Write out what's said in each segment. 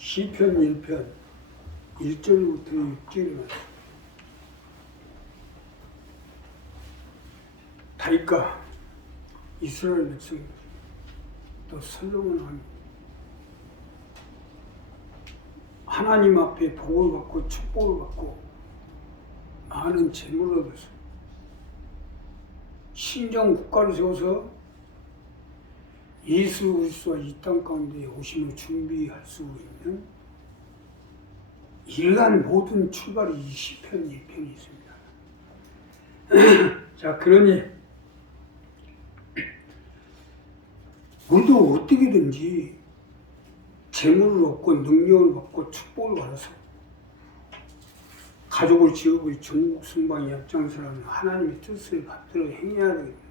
시편 1편 1절부터 6절이나 다윗과 이스라엘 백성 또 솔로몬은 하나님 앞에 복을 받고 축복을 받고 많은 재물을 얻어서 신정 국가를 세워서 예수 그리스도가 이 땅 가운데 오심을 준비할 수 있는 이러한 모든 출발이 이 시편 1편이 있습니다. 자, 그러니 우리도 어떻게든지 재물을 얻고 능력을 받고 축복을 받아서 가족을 지어볼 전국 순방에 앞장서라는 하나님의 뜻을 받들어 행해야 되겠다.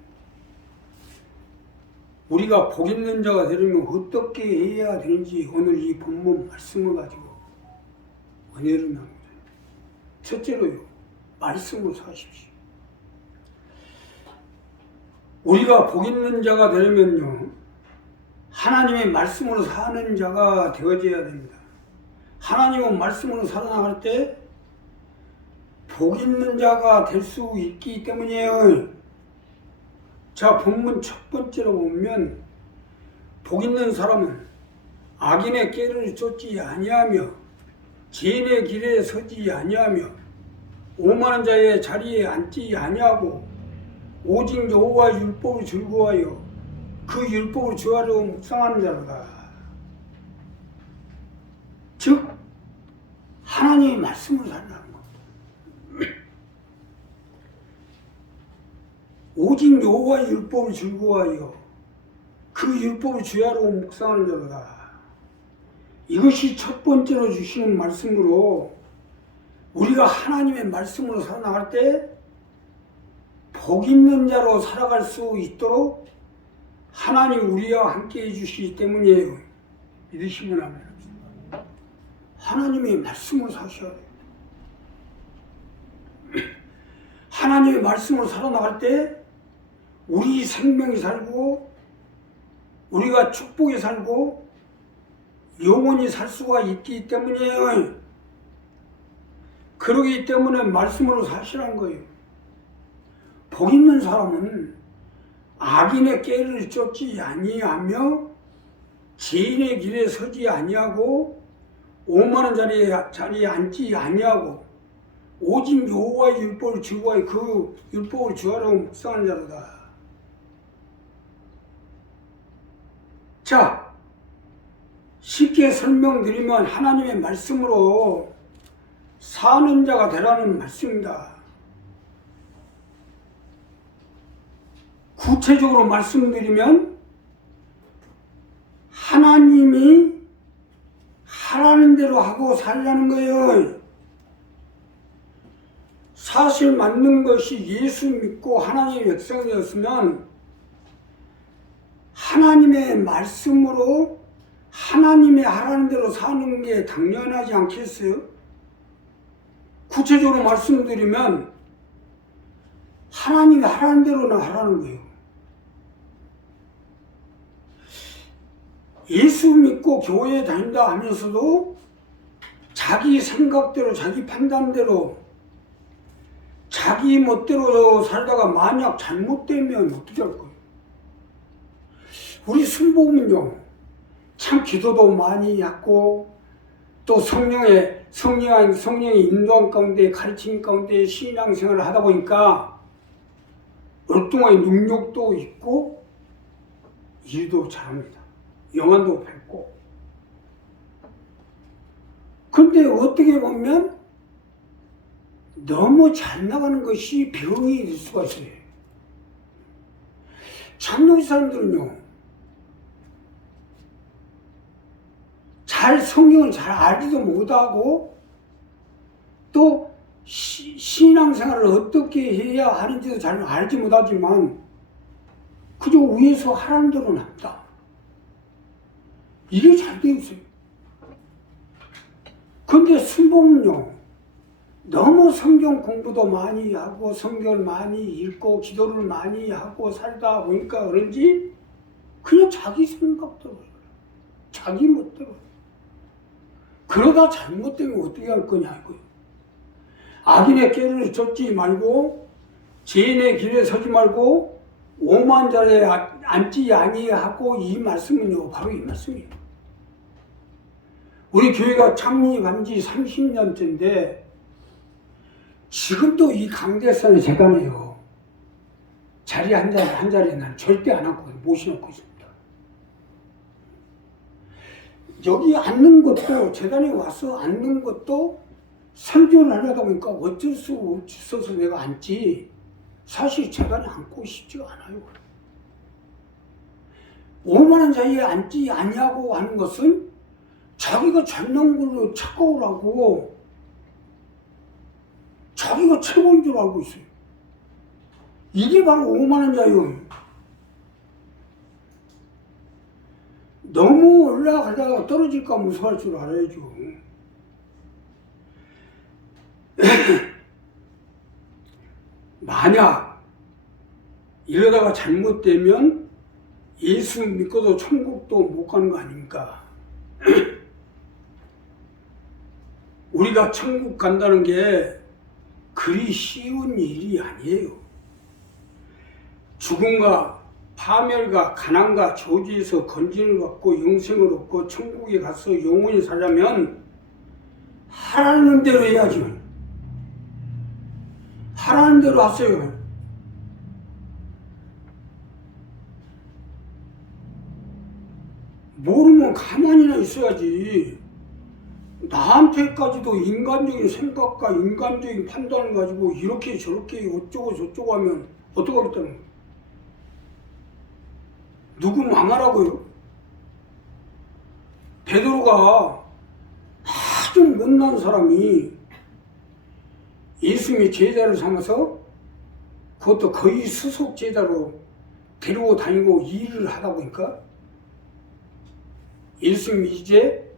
우리가 복 있는 자가 되려면 어떻게 해야 되는지 오늘 이 본문 말씀을 가지고 은혜를 나눕니다. 첫째로요, 말씀으로 사십시오. 우리가 복 있는 자가 되려면요, 하나님의 말씀으로 사는 자가 되어져야 됩니다. 하나님은 말씀으로 살아나갈 때 복 있는 자가 될 수 있기 때문이에요. 자, 본문 첫 번째로 보면 복 있는 사람은 악인의 꾀를 쫓지 아니하며 죄인의 길에 서지 아니하며 오만한 자의 자리에 앉지 아니하고 오직 여호와의 율법을 즐거워하여 그 율법을 주하려 묵상하는 자로다. 즉 하나님의 말씀으로 살아가는 겁니다. 오직 여호와의 율법을 즐거워하여 그 율법을 주야로 묵상하는 자로다. 이것이 첫 번째로 주시는 말씀으로 우리가 하나님의 말씀으로 살아나갈 때 복 있는 자로 살아갈 수 있도록 하나님 우리와 함께 해주시기 때문이에요. 믿으시면 아멘. 하나님의 말씀으로 사셔야 돼요. 하나님의 말씀으로 살아나갈 때 우리 생명이 살고 우리가 축복에 살고 영원히 살 수가 있기 때문이에요. 그러기 때문에 말씀으로 사시라는 거예요. 복 있는 사람은 악인의 꾀를 쫓지 아니하며 죄인의 길에 서지 아니하고 오만한 자리에 앉지 아니하고 오직 여호와의 율법을 즐거워하여 그 율법을 주하러 묵상하는 자로다. 자, 쉽게 설명드리면 하나님의 말씀으로 사는 자가 되라는 말씀입니다. 구체적으로 말씀드리면 하나님이 하라는 대로 하고 살라는 거예요. 사실 맞는 것이 예수 믿고 하나님의 백성이 되었으면 하나님의 말씀으로 하나님의 하라는 대로 사는 게 당연하지 않겠어요? 구체적으로 말씀드리면 하나님이 하라는 대로는 하라는 거예요. 예수 믿고 교회에 다닌다 하면서도 자기 생각대로 자기 판단대로 자기 멋대로 살다가 만약 잘못되면 어떻게 할 거예요? 우리 순복음은요, 참 기도도 많이 하고 또 성령의 인도한 가운데 가르침 가운데 신앙생활을 하다 보니까 엉뚱하게 능력도 있고 일도 잘합니다. 영안도 밝고. 근데 어떻게 보면 너무 잘 나가는 것이 병이 될 수가 있어요. 참여의 사람들은요, 성경을 잘 알지도 못하고 또 신앙생활을 어떻게 해야 하는지도 잘 알지 못하지만 그저 위에서 하라는 대로 합니다. 이게 잘 되어 있어요. 근데 순복음은요, 너무 성경 공부도 많이 하고 성경을 많이 읽고 기도를 많이 하고 살다 보니까 그런지 그냥 자기 생각대로 자기 멋대로 그러다 잘못되면 어떻게 할 거냐 이거예요. 악인의 길을 쫓지 말고 죄인의 길에 서지 말고 오만자에 앉지 아니하고, 이 말씀은요 바로 이 말씀이에요. 우리 교회가 창립한 지 30년째인데 지금도 이 강대선의 재간에요 자리 한 자리에 난 절대 안 앉고 모셔놓고 있습니다. 여기 앉는 것도, 재단에 와서 앉는 것도 설교를 하려다 보니까 어쩔 수 없어서 내가 앉지, 사실 재단에 앉고 싶지가 않아요. 오만한 자리에 앉지 아니하고 하는 것은 자기가 잘난 걸로 착각을 하고 자기가 최고인 줄 알고 있어요. 이게 바로 오만한 자예요. 너무 올라가다가 떨어질까 무서워할 줄 알아야죠. 만약 이러다가 잘못되면 예수 믿고도 천국도 못 가는 거 아닙니까? 우리가 천국 간다는 게 그리 쉬운 일이 아니에요. 죽음과 파멸과 가난과 저주에서 건진을 받고 영생을 얻고 천국에 가서 영원히 살려면 하라는 대로 해야죠. 하라는 대로 하세요. 모르면 가만히나 있어야지. 나한테까지도 인간적인 생각과 인간적인 판단을 가지고 이렇게 저렇게 어쩌고 저쩌고 하면 어떡하겠다는 거예요. 누구 망하라고요? 베드로가 아주 못난 사람이 예수님의 제자를 삼아서, 그것도 거의 수속 제자로 데리고 다니고 일을 하다 보니까 예수님이 이제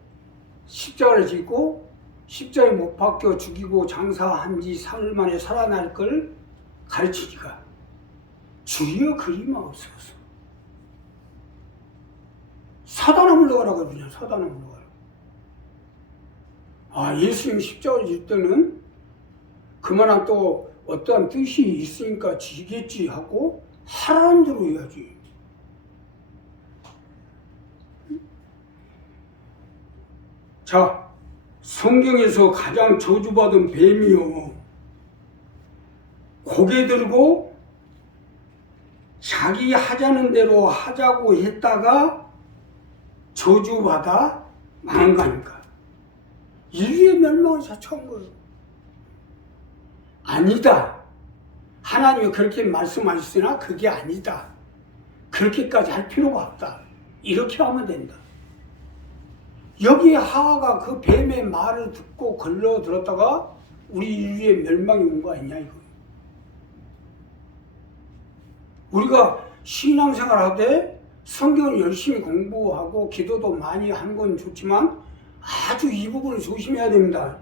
십자가를 짓고 십자가에 못 박혀 죽이고 장사한 지 사흘 만에 살아날 걸 가르치니까 주여 그리마옵소서. 사단아 물러가라고 그러냐. 사단아 물러가라. 아, 예수님 십자가를 질 때는 그만한 또 어떠한 뜻이 있으니까 지겠지 하고 하라는 대로 해야지. 자, 성경에서 가장 저주받은 뱀이요, 고개 들고 자기 하자는 대로 하자고 했다가 저주받아 망한 거 아닙니까? 인류의 멸망을 자초한 거예요. 아니다. 하나님이 그렇게 말씀하셨으나 그게 아니다. 그렇게까지 할 필요가 없다. 이렇게 하면 된다. 여기에 하와가 그 뱀의 말을 듣고 걸러들었다가 우리 인류의 멸망이 온 거 아니냐 이거예요. 우리가 신앙생활 하되 성경을 열심히 공부하고 기도도 많이 하는 건 좋지만 아주 이 부분을 조심해야 됩니다.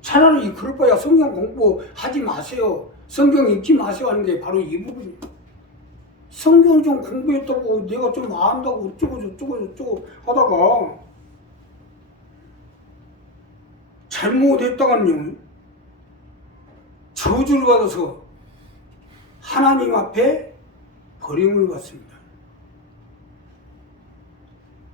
차라리 그럴 바야 성경 공부하지 마세요, 성경 읽지 마세요 하는 게 바로 이 부분이에요. 성경을 좀 공부했다고 내가 좀 안다고 어쩌고 저쩌고 하다가 잘못했다가는요 저주를 받아서 하나님 앞에 버림을 받습니다.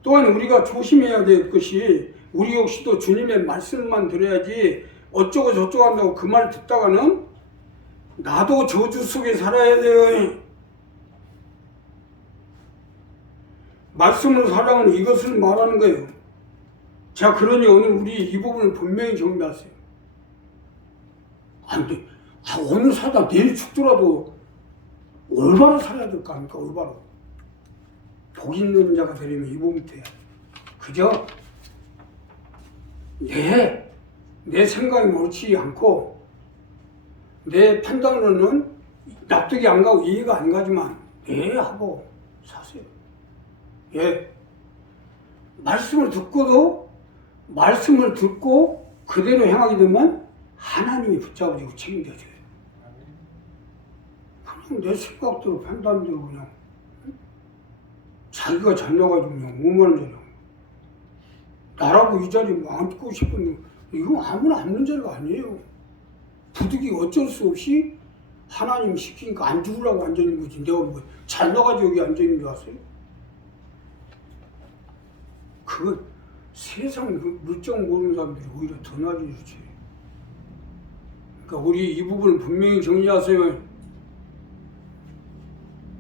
또한 우리가 조심해야 될 것이, 우리 역시도 주님의 말씀만 들어야지 어쩌고 저쩌고 한다고 그 말 듣다가는 나도 저주 속에 살아야 돼요. 말씀을 살아가는 이것을 말하는 거예요. 자, 그러니 오늘 우리 이 부분을 분명히 정리하세요. 안 돼. 아, 오늘 살다 내일 죽더라도 올바로 살아야 될 거 아닙니까? 올바로. 복 있는 자가 되려면 이 부분부터 해야 돼. 그저 내 생각이 옳지 않고 내 판단으로는 납득이 안 가고 이해가 안 가지만 하고 사세요. 말씀을 듣고도 말씀을 듣고 그대로 행하게 되면 하나님이 붙잡아주고 책임져줘요. 그냥 내 생각대로 판단대로 그냥 자기가 잘나가지고 그냥 오만한 자냐. 나라고 이 자리에 뭐 앉고 싶은, 이거 아무나 앉는 자리가 아니에요. 부득이 어쩔 수 없이 하나님이 시키니까 안 죽으려고 앉아있는 거지. 내가 뭐 잘나가지고 여기 앉아있는 줄 아세요? 그거 세상 물정 모르는 사람들이 오히려 더 나아지지. 그러니까 우리 이 부분을 분명히 정리하세요.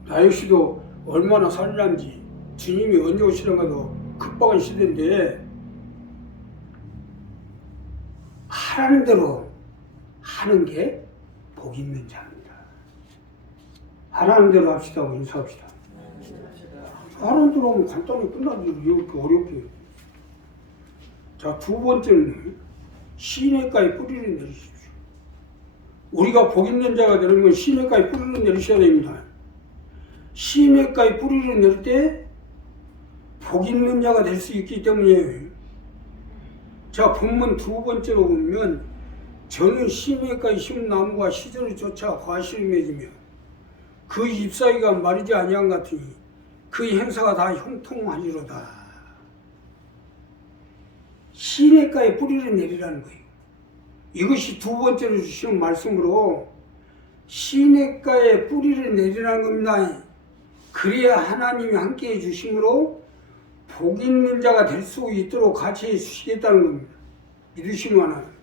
나 역시도 얼마나 살란지, 주님이 언제 오시는가도 급박한 시대인데 하라는 대로 하는 게 복 있는 자입니다. 하라는 대로 합시다. 인사합시다. 하라는 대로 하면 간단히 끝나지 이렇게 어렵게. 자, 두 번째는 시냇가에 뿌리를 내리십시오. 우리가 복 있는 자가 되려면 시냇가에 뿌리를 내리셔야 됩니다. 시냇가에 뿌리를 내릴 때 복 있는 자가 될 수 있기 때문이에요. 자, 본문 두 번째로 보면 저는 시냇가에 심은 나무가 시절을 쫓아 과실을 맺으며 그 잎사귀가 마르지 아니한 같으니 그 행사가 다 형통하리로다. 시냇가에 뿌리를 내리라는 거예요. 이것이 두 번째로 주시는 말씀으로 시냇가에 뿌리를 내리라는 겁니다. 그래야 하나님이 함께해 주심으로 복 있는 자가 될 수 있도록 같이 해주시겠다는 겁니다. 믿으시면 하나요?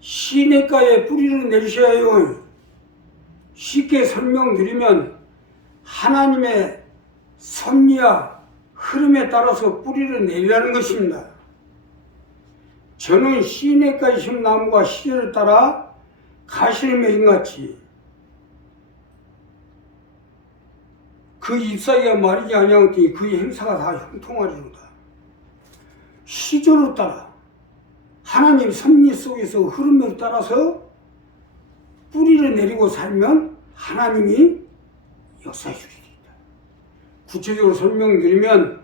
시냇가에 뿌리를 내리셔야 해요. 쉽게 설명드리면 하나님의 섭리와 흐름에 따라서 뿌리를 내리라는 것입니다. 저는 시냇가에 심은 나무가 시절을 따라 가시를 맺은 같이 그 잎사귀가 마르지 아니하였더니 그의 행사가 다 형통하리로다. 시절을 따라 하나님 섭리 속에서 흐름을 따라서 뿌리를 내리고 살면 하나님이 역사해 주리이다. 구체적으로 설명드리면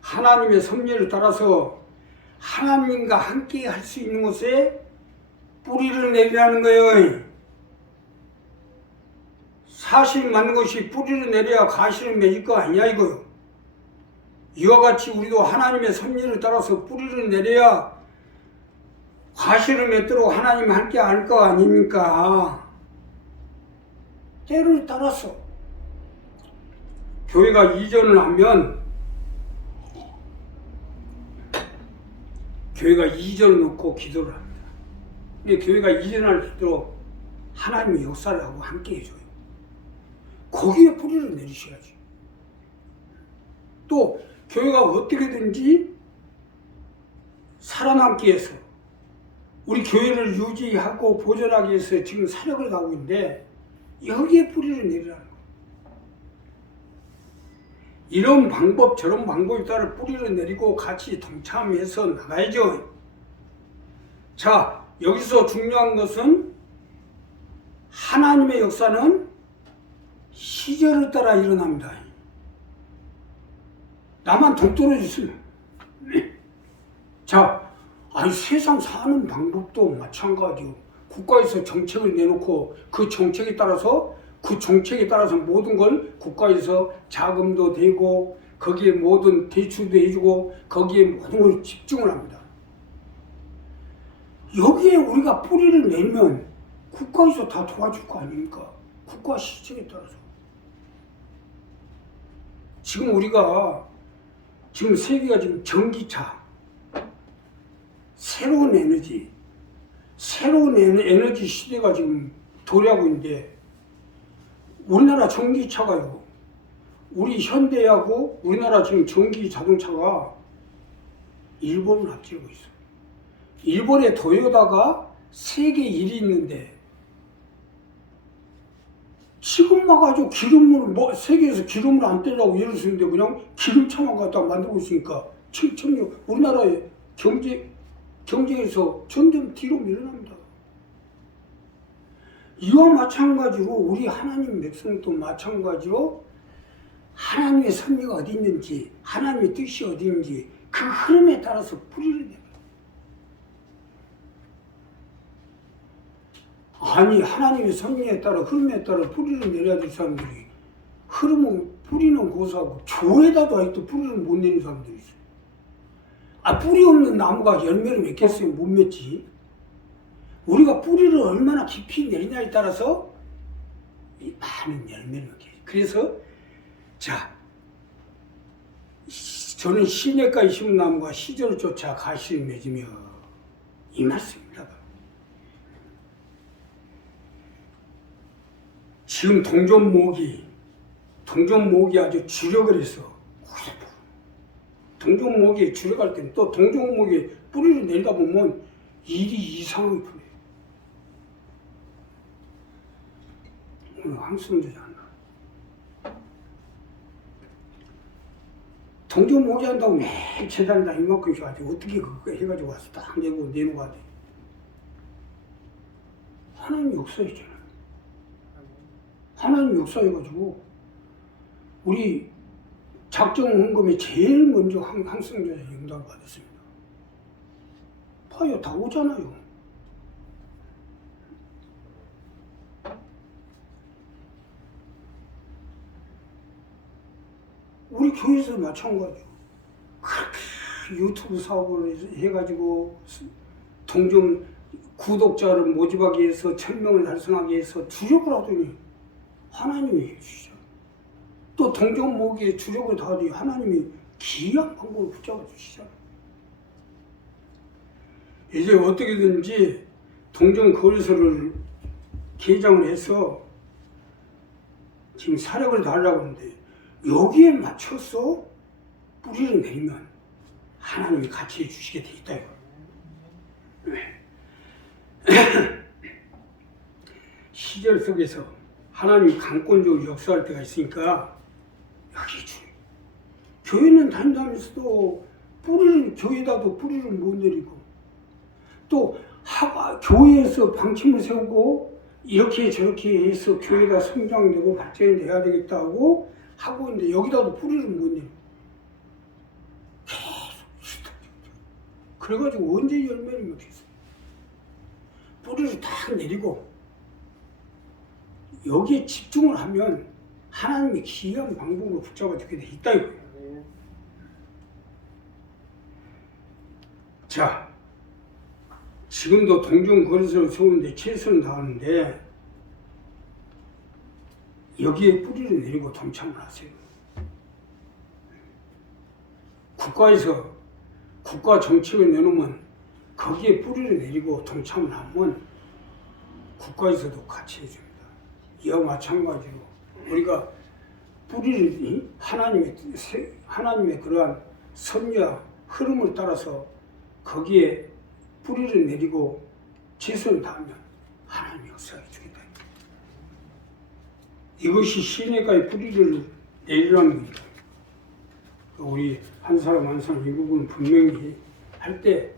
하나님의 섭리를 따라서 하나님과 함께 할 수 있는 곳에 뿌리를 내리라는 거예요. 사실 맞는 것이 뿌리를 내려야 가시를 맺을 거 아니야 이거요. 이와 같이 우리도 하나님의 섭리를 따라서 뿌리를 내려야 가시를 맺도록 하나님 함께 할 거 아닙니까? 때를 따라서 교회가 이전을 하면 교회가 이전을 놓고 기도를 합니다. 근데 교회가 이전할 수 있도록 하나님이 역사를 하고 함께 해줘요. 거기에 뿌리를 내리셔야지. 또 교회가 어떻게든지 살아남기 위해서 우리 교회를 유지하고 보존하기 위해서 지금 사력을 다하고 있는데 여기에 뿌리를 내리라는 거예요. 이런 방법 저런 방법에 따라 뿌리를 내리고 같이 동참해서 나가야죠. 자, 여기서 중요한 것은 하나님의 역사는 시절을 따라 일어납니다. 나만 동떨어졌어요. 자, 아니 세상 사는 방법도 마찬가지고 국가에서 정책을 내놓고 그 정책에 따라서 모든 걸 국가에서 자금도 되고 거기에 모든 대출도 해주고 거기에 모든 걸 집중을 합니다. 여기에 우리가 뿌리를 내면 국가에서 다 도와줄 거 아닙니까? 국가 시책에 따라서. 지금 우리가 지금 세계가 지금 전기차, 새로운 에너지 시대가 지금 도래하고 있는데 우리나라 전기차가요. 우리 현대하고 우리나라 지금 전기 자동차가 일본을 앞지르고 있어요. 일본의 도요다가 세계 1위 있는데 지금 와가지고 기름을 세계에서 기름을 안 떼려고 예를 쓰는데 그냥 기름차만 갖다 만들고 있으니까 천천히 우리나라의 경제에서 점점 뒤로 밀어납니다. 이와 마찬가지로 우리 하나님 백성도 마찬가지로 하나님의 섭리가 어디 있는지 하나님의 뜻이 어디 있는지 그 흐름에 따라서 뿌리를 내요. 아니 하나님의 섭리에 따라 흐름에 따라 뿌리를 내려야 될 사람들이 흐름은 뿌리는 고사하고 교회에다도 아직도 뿌리를 못 내는 사람들이 있어요. 뿌리 없는 나무가 열매를 맺겠어요? 못 맺지. 우리가 뿌리를 얼마나 깊이 내리냐에 따라서 이 많은 열매를 맺게. 그래서 자, 저는 시냇가에 심은 나무가 시절을 쫓아 가시를 맺으며, 이 말씀입니다. 지금 동전목이 아주 주력을 해서, 동전목이 주력할 때는 또 동전목이 뿌리를 내리다 보면 일이 이상하게 풀려요. 오늘 항승조잖아. 동전목이 한다고 매일 재단에다 이만큼 줘가지고 어떻게 그거 해가지고 와서 딱 내놓고 하대. 하나님 역사였잖아. 하나님 역사해가지고 우리 작정 헌금에 제일 먼저 항승조에 응답을 받았습니다. 봐요, 다 오잖아요. 우리 교회에서 마찬가지죠. 그렇게 유튜브 사업을 해가지고 동정 구독자를 모집하기 위해서 1000명을 달성하기 위해서 주력을 하더니 하나님이 해주시죠. 또 동정목에 주력을 다하더니 하나님이 기이한 방법을 붙잡아 주시잖아요. 이제 어떻게든지 동정 거래소를 개장을 해서 지금 사력을 다하려고 하는데, 여기에 맞춰서 뿌리를 내리면 하나님이 같이 해주시게 돼 있다. 시절 속에서 하나님이 강권적으로 역사할 때가 있으니까 여기 교회는 다닌다면서도 교회에다도 뿌리를 못 내리고, 또 교회에서 방침을 세우고 이렇게 저렇게 해서 교회가 성장되고 발전이 돼야 되겠다고 하고 있는데 여기다도 뿌리를 못 내리고 계속 그래가지고 언제 열매를 맺겠어요? 뿌리를 딱 내리고 여기에 집중을 하면 하나님이 기이한 방법으로 붙잡아 주게 돼 있다 이거예요. 자, 지금도 동종 거래소를 세우는데 최선을 다하는데 여기에 뿌리를 내리고 동참을 하세요. 국가에서 국가 정책을 내놓으면 거기에 뿌리를 내리고 동참을 하면 국가에서도 같이 해줍니다. 이와 마찬가지로 우리가 뿌리를 하나님의 그러한 섭리와 흐름을 따라서 거기에 뿌리를 내리고 최선을 다하면 하나님이 역사해 주겠다. 이것이 시냇가에 뿌리를 내리라는 겁니다. 우리 한 사람 한 사람 이 부분은 분명히 할 때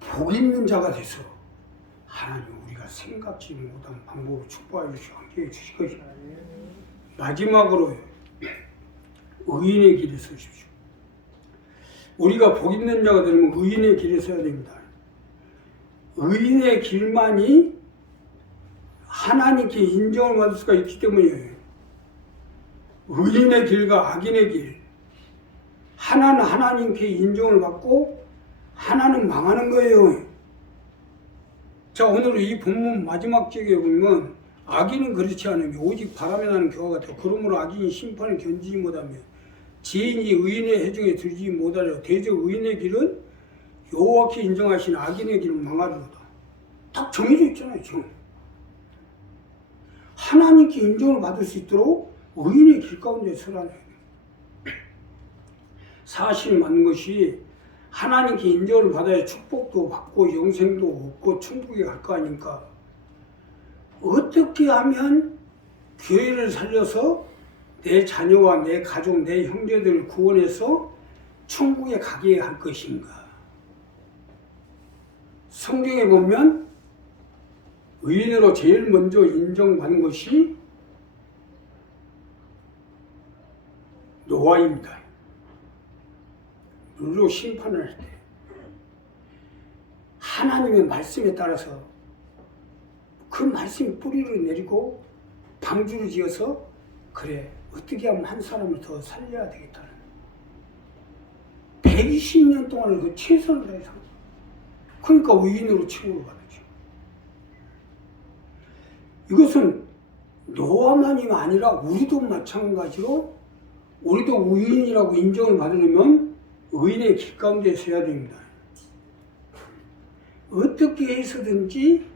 복 있는 자가 돼서 하나님 우리가 생각지 못한 방법으로 축복해 주시고 함께해 주실 것이다. 마지막으로 의인의 길에 서십시오. 우리가 복 있는 자가 되면 의인의 길에 서야 됩니다. 의인의 길만이 하나님께 인정을 받을 수가 있기 때문이에요. 의인의 길과 악인의 길, 하나는 하나님께 인정을 받고 하나는 망하는 거예요. 자, 오늘 이 본문 마지막 지역에 보면 악인은 그렇지 않으며 오직 바람에 나는 겨와 같아. 그러므로 악인이 심판을 견디지 못하며 지인이 의인의 해중에 들지 못하려. 대저 의인의 길은 여호와께 인정하신 악인의 길은 망하리로다. 딱 정해져 있잖아요. 지금 하나님께 인정을 받을 수 있도록 의인의 길 가운데 서라는 거예요. 사실 맞는 것이 하나님께 인정을 받아야 축복도 받고 영생도 얻고 천국에 갈 거 아닙니까? 어떻게 하면 교회를 살려서 내 자녀와 내 가족, 내 형제들을 구원해서 천국에 가게 할 것인가? 성경에 보면 의인으로 제일 먼저 인정받는 것이 노아입니다. 물로 심판을 할 때 하나님의 말씀에 따라서 그 말씀이 뿌리를 내리고 방주를 지어서 그래 어떻게 하면 한 사람을 더 살려야 되겠다는 120 70년 동안을 그 최선을 다해서 그러니까 의인으로 칭호를 받았죠. 이것은 노아만이 아니라 우리도 마찬가지로 우리도 의인이라고 인정을 받으려면 의인의 길 가운데 서야 됩니다. 어떻게 해서든지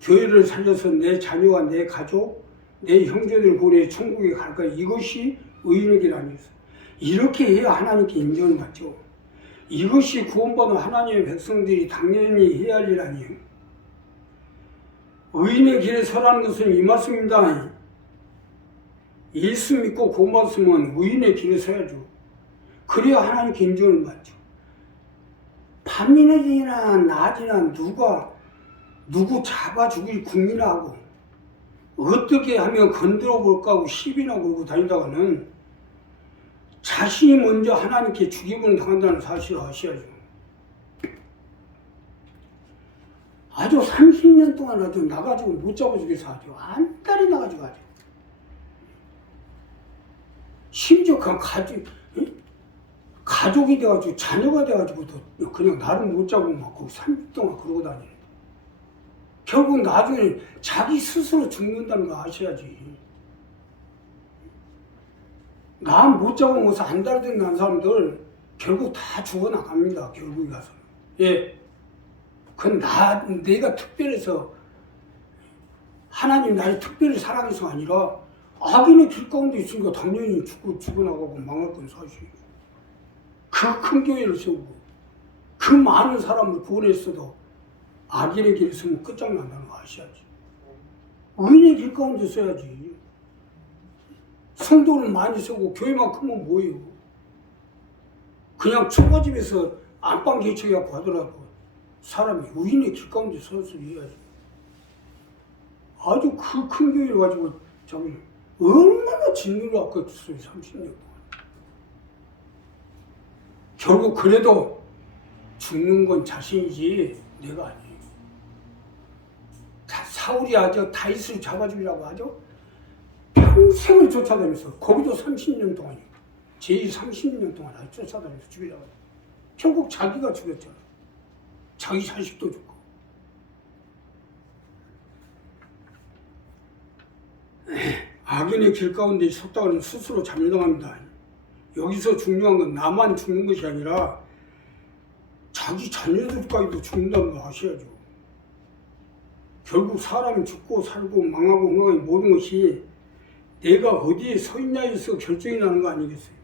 교회를 살려서 내 자녀와 내 가족, 내 형제들 보내 천국에 갈까, 이것이 의인의 길 아니겠어요. 이렇게 해야 하나님께 인정을 받죠. 이것이 구원받은 하나님의 백성들이 당연히 해야 할 일 아니에요. 의인의 길에 서라는 것은 이 말씀입니다. 예수 믿고 구원받았으면 의인의 길에 서야죠. 그래야 하나님께 인정을 받죠. 밤이나 낮이나 누구 잡아 죽일 궁리나 하고 어떻게 하면 건드려 볼까 하고 시비나 걸고 다니다가는 자신이 먼저 하나님께 죽임을 당한다는 사실을 아셔야죠. 아주 30년 동안 아주 나가지고 못 잡아주겠어 아주 안달이 나가지고 아주 심지어 그 가족이 돼가지고 자녀가 돼가지고도 그냥 나를 못 잡으면 막 거기 3일 동안 그러고 다니네. 결국 나중에 자기 스스로 죽는다는 거 아셔야지. 나 못 잡으면서 안달이 난 사람들 결국 다 죽어나갑니다. 결국에 가서. 예. 그건 내가 특별해서 하나님 나를 특별히 사랑해서 아니라 악인의 길 가운데 있으니까 당연히 죽어나가고 망할 건 사실이죠. 그 큰 교회를 세우고 그 많은 사람을 구원했어도 악인의 길에 서면 끝장난다는 거 아셔야지. 의인의 길 가운데 써야지. 성도를 많이 세우고 교회만 크면 뭐예요. 그냥 초가집에서 안방 개척해갖고 하더라도 사람이 의인의 길 가운데 서서 해야지. 아주 그 큰 교회를 가지고 저기 얼마나 진리를 아꼈어요. 30년 동안. 결국 그래도 죽는 건 자신이지 내가 아니에요. 사울이 아주 다윗을 잡아주려고 하죠. 평생을 쫓아다니면서 거기도 30년 동안이고 제일 30년 동안 아주 쫓아다니면서 죽이려고 하죠. 결국 자기가 죽였잖아. 자기 자식도 죽고. 악인의 길 가운데 섰다가는 스스로 잠명합니다. 여기서 중요한 건 나만 죽는 것이 아니라 자기 자녀들까지도 죽는다는 거 아셔야죠. 결국 사람이 죽고 살고 망하고 흥하고 모든 것이 내가 어디에 서 있냐에서 결정이 나는 거 아니겠어요?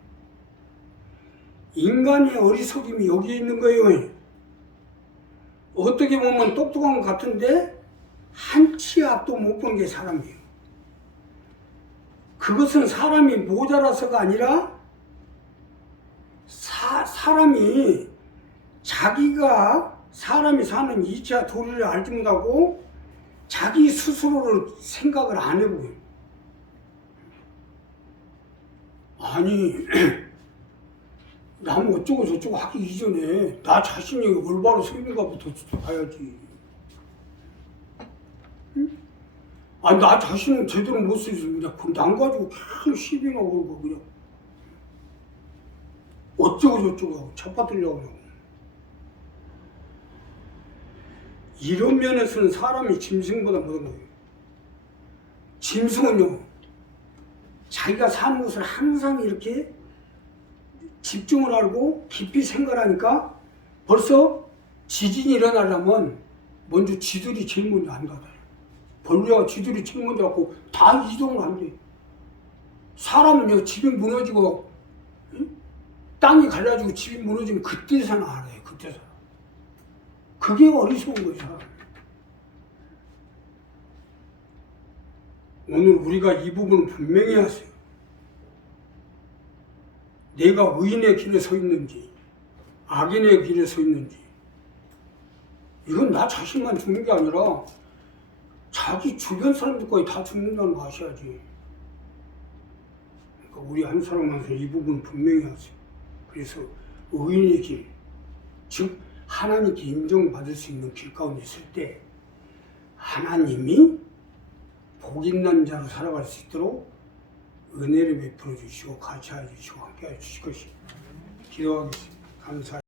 인간의 어리석임이 여기에 있는 거예요. 어떻게 보면 똑똑한 것 같은데 한치 앞도 못 본 게 사람이에요. 그것은 사람이 모자라서가 아니라 사람이 자기가 사람이 사는 이치와 도리를 알지 못하고 자기 스스로를 생각을 안 해보고요. 아니 남 어쩌고 저쩌고 하기 이전에 나 자신이 올바로 서 있는가부터 봐야지. 응? 아니 나 자신은 제대로 못 서 있으면 그냥 남 가지고 계속 시비나 걸고 그냥 어쩌고 저쩌고 하고 잡아들려고 하고. 이런 면에서는 사람이 짐승보다 못한 거예요. 짐승은요 자기가 사는 것을 항상 이렇게 집중을 하고 깊이 생각하니까 벌써 지진이 일어나려면 먼저 지들이 제일 먼저 안 닫아요. 벌레가 지들이 제일 먼저 갖고 다 이동을 한대. 사람은요 집이 무너지고 땅이 갈라지고 집이 무너지면 그때서는 알아요. 그때서. 그게 어리석은 거예요. 사람. 오늘 우리가 이 부분을 분명히 하세요. 내가 의인의 길에 서 있는지 악인의 길에 서 있는지 이건 나 자신만 죽는 게 아니라 자기 주변 사람들까지 다 죽는다는 거 아셔야지. 그러니까 우리 한 사람한테 이 부분 분명히 하세요. 그래서 의인의 길, 즉 하나님께 인정받을 수 있는 길 가운데 있을 때 하나님이 복 있는 자로 살아갈 수 있도록 은혜를 베풀어 주시고 같이 해 주시고 함께 해 주실 것이 기도하겠습니다. 감사합니다.